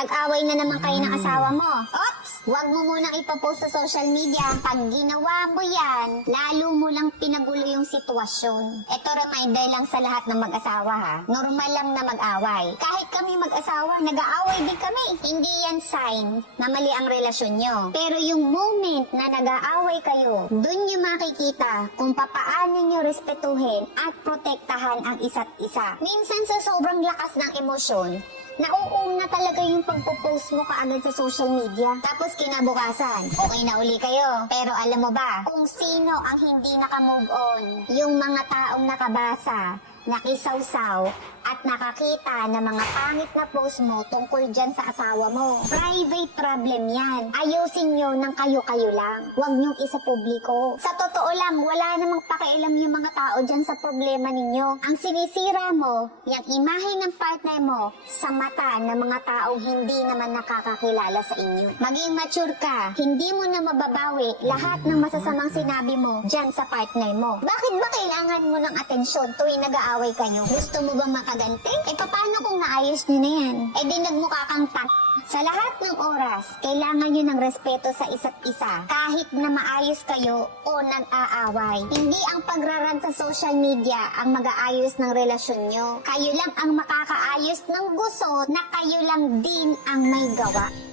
Nag-away na naman kayo ng asawa mo. Ops! Huwag mo munang ipopost sa social media. Pag ginawa mo yan, lalo mo lang pinagulo yung sitwasyon. Ito reminder lang sa lahat ng mag-asawa ha. Normal lang na mag-away. Kahit kami mag-asawa, nag-aaway din kami. Hindi yan sign na mali ang relasyon nyo. Pero yung moment na nag-aaway kayo, dun nyo makikita kung papaano nyo respetuhin at protektahan ang isa't isa. Minsan sa sobrang lakas ng emosyon, nauum na talaga yung pagpo-post mo kaagad sa social media. Tapos kinabukasan, okay na uli kayo. Pero alam mo ba, kung sino ang hindi nakamove on, yung mga taong nakabasa, nakisawsaw, at nakakita ng mga pangit na post mo tungkol dyan sa asawa mo. Private problem yan. Ayusin nyo ng kayo-kayo lang. Huwag nyong isa publiko. Sa totoo lang, wala namang pakialam yung mga tao dyan sa problema ninyo. Ang sinisira mo, yung imahe ng partner mo sa mata ng mga taong hindi naman nakakakilala sa inyo. Maging mature ka, hindi mo na mababawi lahat ng masasamang sinabi mo dyan sa partner mo. Bakit ba kailangan mo ng atensyon tuwing nag-aaway kayo? Gusto mo bang makaganti? Eh paano kung naayos nyo na yan? Eh di nagmukha kang tak. Sa lahat ng oras, kailangan nyo ng respeto sa isa't isa. Kahit na maayos kayo o nag-aaway. Hindi ang pagraran sa social media ang mag-aayos ng relasyon nyo. Kayo lang ang makakaayos ng gusot na kayo lang din ang may gawa.